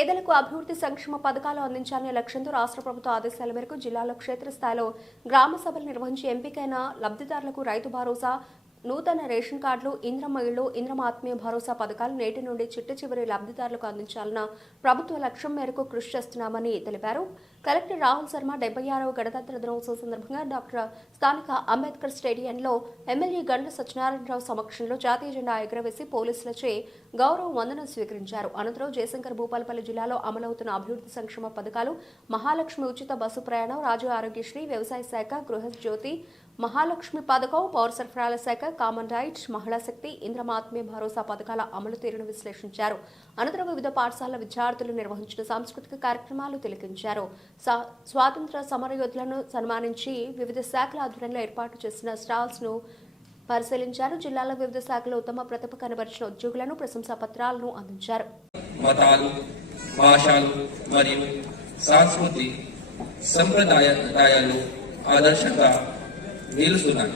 పేదలకు అభివృద్ధి సంక్షేమ పథకాలు అందించాలనే లక్ష్యంతో రాష్ట్ర ప్రభుత్వ ఆదేశాల మేరకు జిల్లాలో క్షేత్రస్థాయిలో గ్రామ సభలు నిర్వహించి ఎంపికైన లబ్ధిదారులకు రైతు భరోసా నూతన రేషన్ కార్డులు ఇంద్రమ్మ ఇళ్ళు ఆత్మీయ భరోసా పథకాలు నేటి నుండి చిట్ట చివరి లబ్ధిదారులకు అందించాలన్న ప్రభుత్వ లక్ష్యం మేరకు కృషి చేస్తున్నామని తెలిపారు. కలెక్టర్ రాహుల్ శర్మ డెబ్బై ఆరవ గణతంత్ర దినోత్సవం సందర్భంగా డాక్టర్ స్థానిక అంబేద్కర్ స్టేడియంలో ఎమ్మెల్యే గండ్ల సత్యనారాయణరావు సమక్షంలో జాతీయ జెండా ఎగురవేసి పోలీసులచే గౌరవ వందనం స్వీకరించారు. అనంతరం జయశంకర్ భూపాలపల్లి జిల్లాలో అమలవుతున్న అభివృద్ధి సంక్షేమ పథకాలు మహాలక్ష్మి ఉచిత బస్సు ప్రయాణం రాజు ఆరోగ్యశ్రీ వ్యవసాయ శాఖ గృహ జ్యోతి మహాలక్ష్మి పథకం పౌర సరఫరాల శాఖ కామన్ రైట్స్ మహిళా శక్తి ఇంద్రమాత్మీయ భరోసా పథకాల అమలు తీరును విశ్లేషించారు. అనంతరం వివిధ పాఠశాలల విద్యార్థులు నిర్వహించిన సాంస్కృతిక కార్యక్రమాలు తిలకించారు. స్వాతంత్ర సమరయోధులను సన్మానించి వివిధ శాఖల ఆధ్వర్యంలో ఏర్పాటు చేసిన స్టాల్స్ను పరిశీలించారు. జిల్లాలో వివిధ శాఖల ఉత్తమ ప్రతిభ కనబరిచిన ఉద్యోగులను ప్రశంసా పత్రాలను అందించారు. మతాలు భాషలు మరియు సంప్రదాయాలు ఆదర్శంగా నిలుస్తున్నాయి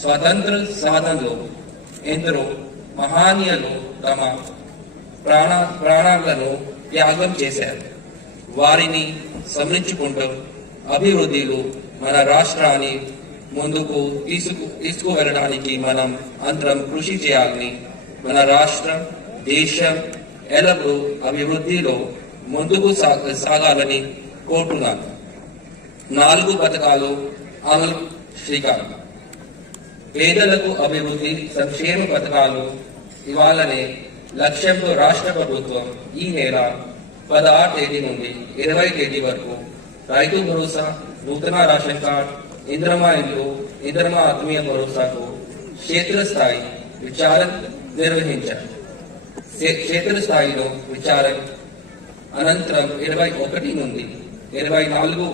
స్వతంత్ర సాధనలో ఎందరో మహానీయులు తమ ప్రాణ ప్రాణాలను త్యాగం చేశారు. వారిని స్మరించుకుంటూ అభివృద్ధిలో మన రాష్ట్రాన్ని ముందుకు తీసుకు తీసుకువెళ్ళడానికి మనం అందరం కృషి చేయాలని మన రాష్ట్రం దేశం ఎల్లప్పుడూ అభివృద్ధిలో ముందుకు సా- సాగాలని కోరుతున్నాను. నాలుగు పథకాలు అమలు శ్రీకారం పేదలకు అభివృద్ధి సంక్షేమ పథకాలు ఇవ్వాలనే లక్ష్యంతో రాష్ట్ర ప్రభుత్వం ఈ నెల పదహారు తేదీ నుండి ఇరవై తేదీ వరకు రైతు భరోసా నూతన రేషన్ కార్డ్ ఇంద్రమా ఇల్లు ఇంద్రమా ఆత్మీయ భరోసాకు క్షేత్రస్థాయి విచారణ నిర్వహించారు. క్షేత్రస్థాయిలో విచారణ అనంతరం ఇరవై ఒకటి నుండి ఇరవై నాలుగు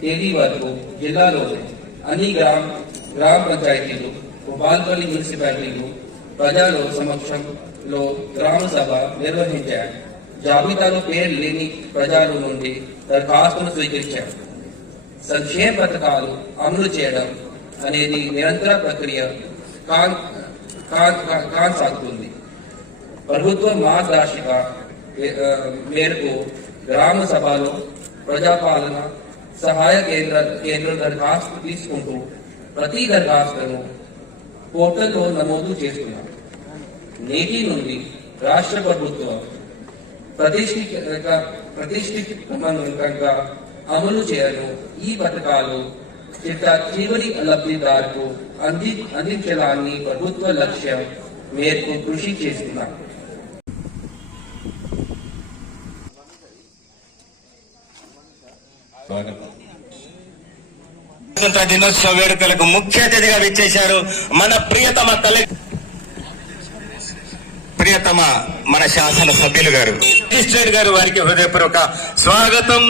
తేదీ వరకు జిల్లాలోని అన్ని గ్రామ గ్రామ పంచాయతీలు బాల్పల్లి మున్సిపాలిటీలు ప్రజల సమక్షంలో గ్రామ సభ నిర్వహించారు. జాబితాలో పేరు లేని ప్రజల నుండి దరఖాస్తును స్వీకరించారు. సంక్షేమ పథకాలు అమలు చేయడం అనేది నిరంతర ప్రక్రియ కాన్సాగుతుంది. ప్రభుత్వ మార్గదర్శక మేరకు గ్రామ సభలో ప్రజాపాలన సహాయ కేంద్ర కేంద్ర దరఖాస్తు తీసుకుంటూ ప్రతి దరఖాస్తును పోర్టల్లో నమోదు చేస్తున్నారు. నేటి నుండి రాష్ట్ర ప్రభుత్వం ప్రతిష్ఠిత ప్రతిష్ఠితంగా అమలు చేయను ఈ పథకాలు చిట్ట చివరి లబ్ధిదారుకు అంది అందించడాన్ని ప్రభుత్వ లక్ష్యం మేరకు కృషి చేస్తున్నాను స్వాతంత్ర దినోత్సవ వేడుకలకు ముఖ్య అతిథిగా విచ్చేశారు మన ప్రియతమ కలె ప్రియతమ మన శాసన సభ్యులు గారు. రిజిస్ట్రేట్ గారు వారికి హృదయపూర్వక స్వాగతం.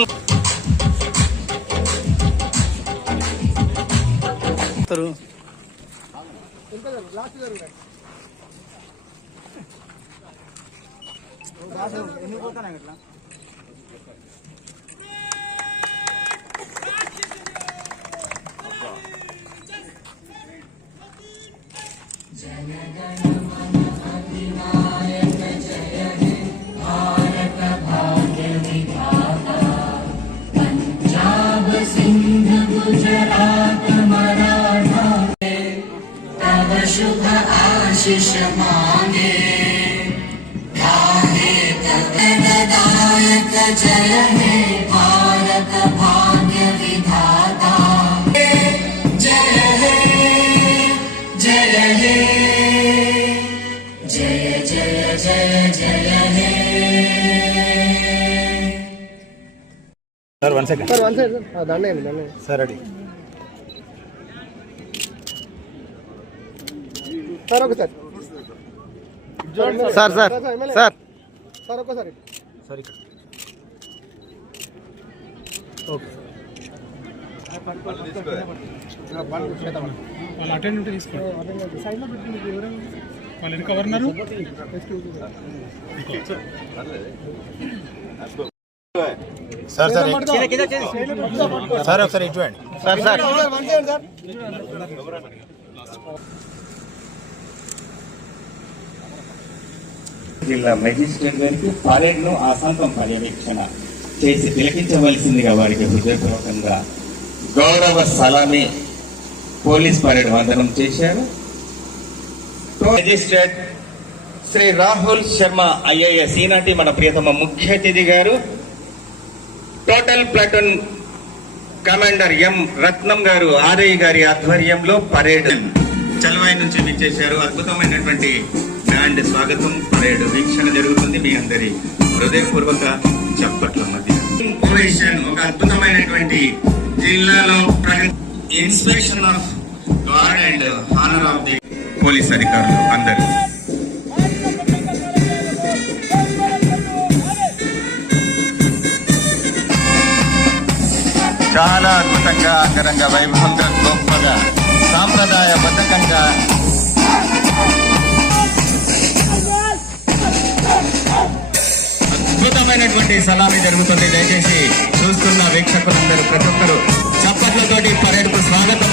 तव शुभ आशिष मागे दायक जय हे Bharat sir one second sir one sir Dande దండే సార్ రెడీ సార్ ఒకసారి సార్ సార్ సార్ సార్ ఒక్కసారి సార్ ఇక్కడ ఓకే వాళ్ళ అటెండ్ ఉంటే తీసుకోండి వాళ్ళు వెనక ఎవరున్నారు సార్ సార్ సార్ ఒకసారి ఇటు అండి సార్ సార్. జిల్లా మెజిస్ట్రేట్ గారికి పరేడ్ను ఆశాంతం పర్యవేక్షణ చేసి తిలకించవలసిందిగా వారికి హృదయపూర్వకంగా గౌరవ సలామి పోలీస్ పరేడ్ వందనం చేశారు. Magistrate Shri Rahul Sharma IAS. ఈనాటి మన ప్రియతమ ముఖ్య అతిథి గారు total platoon commander M Ratnam గారు ఆర్ఐ గారి ఆధ్వర్యంలో పరేడ్ చలవాయి నుంచి విచ్చేశారు. అద్భుతమైనటువంటి బ్యాండ్ స్వాగతం పరేడ్ వీక్షణ జరుగుతుంది మీ అందరి హృదయపూర్వక చప్పట్ల మధ్య. ఒక అద్భుతమైనటువంటి జిల్లాలో inspection of guard and honour of the police అధికారులు అందరూ. చాలా అద్భుతంగా అంగరంగ వైభవంగా గొప్పగా సాంప్రదాయ బద్ధకంగా అద్భుతమైనటువంటి సలామీ జరుగుతుంది. దయచేసి చూస్తున్న వీక్షకులందరూ ప్రతి ఒక్కరు చప్పట్లతోటి పరేడ్కు స్వాగతం.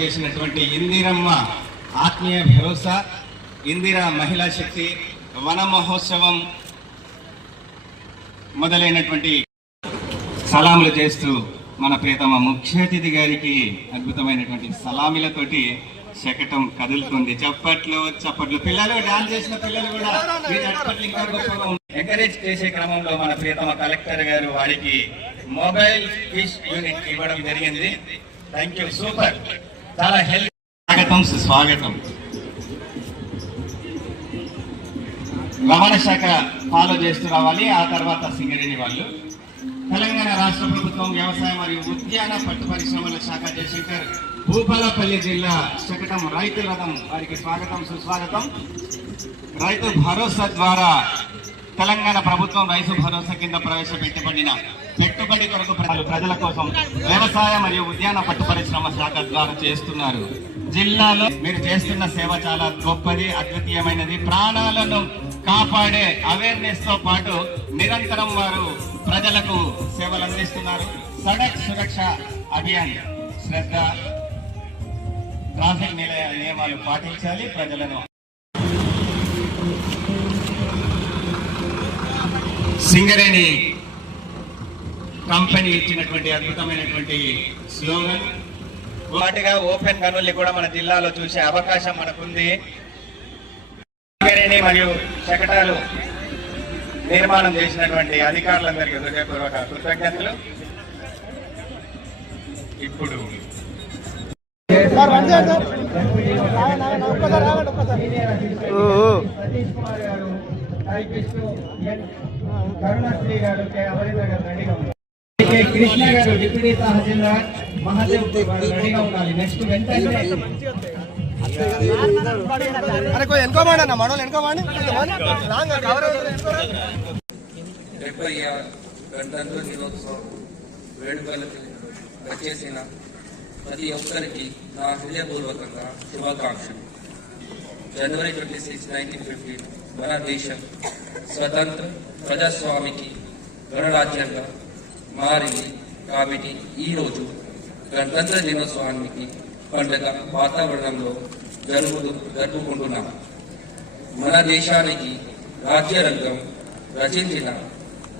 చేసినటువంటి ఇందిరమ్మ ఆత్మీయ భరోసా ఇందిరా మహిళా శక్తి వన మహోత్సవం మొదలైనటువంటి సలాములు చేస్తూ మన ప్రియతమ ముఖ్య అతిథి గారికి అద్భుతమైనటువంటి సలామిలతోటి శకటం కదులుతుంది. చప్పట్లు చప్పట్లు. పిల్లలు డాన్స్ చేసిన పిల్లలు కూడా చప్పట్లు ఇంకా గొప్పగా ఎంకరేజ్ చేసే క్రమంలో మన ప్రియతమ కలెక్టర్ గారు వారికి మొబైల్ ఫిష్ యూనిట్ ఇవ్వడం జరిగింది. Thank you super. చాలా హెల్త్ స్వాగతం. సుస్వాగతం రవాణా శాఖ ఫాలో చేస్తూ రావాలి. ఆ తర్వాత సింగరేణి వాళ్ళు. తెలంగాణ రాష్ట్ర ప్రభుత్వం వ్యవసాయ మరియు ఉద్యాన పట్టు పరిశ్రమల శాఖ జయశంకర్ భూపాలపల్లి జిల్లా శకటం రైతు రథం వారికి స్వాగతం సుస్వాగతం. రైతు భరోసా ద్వారా తెలంగాణ ప్రభుత్వం రైతు భరోసా కింద ప్రవేశపెట్టబడిన పెట్టుబడి కొరకు ప్రజలు ప్రజల కోసం వ్యవసాయ మరియు ఉద్యాన పట్టు పరిశ్రమ శాఖ ద్వారా చేస్తున్నారు. జిల్లాలో మీరు చేస్తున్న సేవ చాలా గొప్పది అద్వితీయమైనది. ప్రాణాలను కాపాడే అవేర్నెస్తో పాటు నిరంతరం వారు ప్రజలకు సేవలు అందిస్తున్నారు. సడక్ సురక్ష అభియాన్ శ్రద్ధ ట్రాఫిక్ నిలయ నియమాలు పాటించాలి ప్రజలను. సింగరేణి కంపెనీ ఇచ్చినటువంటి అద్భుతమైనటువంటి స్లోగన్. వాటిగా ఓపెన్ గనుల్ని కూడా మన జిల్లాలో చూసే అవకాశం మనకుంది. మరియు శకటాలు నిర్మాణం చేసినటువంటి అధికారులందరికీ హృదయపూర్వక కృతజ్ఞతలు. ఇప్పుడు కరుణశ్రీ గారు కె అమరీంద్ర గారు రెడీగా ఉన్నారు కె కృష్ణ గారు డిప్యూటీ తహసీల్దార్ మహాదేవ్ రెడీగా ఉండాలి. నెక్స్ట్ వెంటనే అరే కొంచెం వెనుకోమండి అన్న మనోళ్ళు వెనుకోరా. డెబ్బై గణతంత్ర దినోత్సవ వేడుకలకి వచ్చేసిన ప్రతి ఒక్కరికి నా హృదయపూర్వకంగా శుభాకాంక్షలు. జనవరి ట్వంటీ సిక్స్ నైన్టీన్ ఫిఫ్టీన్ మన దేశం స్వతంత్ర ప్రజాస్వామికి గణరాజ్యంగా మారింది కాబట్టి ఈరోజు గణతంత్ర దినోత్సవానికి పండుగ వాతావరణంలో జరుపు జరుపుకుంటున్నాం. మన దేశానికి రాజ్యరంగం రచించిన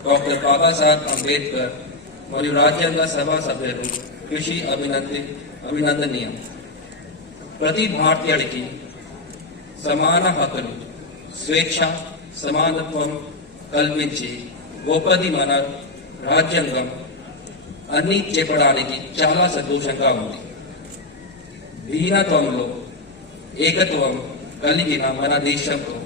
డాక్టర్ బాబాసాహెబ్ అంబేద్కర్ మరియు రాజ్యాంగ సభ సభ్యులు కృషి అభినంది అభినందనీయం. ప్రతి భారతీయుడికి సమాన హక్కులు స్వేచ్ఛ సమానత్వం కల్పించి గొప్పది మన రాజ్యాంగం అన్ని చెప్పడానికి చాలా సంతోషంగా ఉంది. దీనత్వంలో ఏకత్వం కలిగిన మన దేశంలో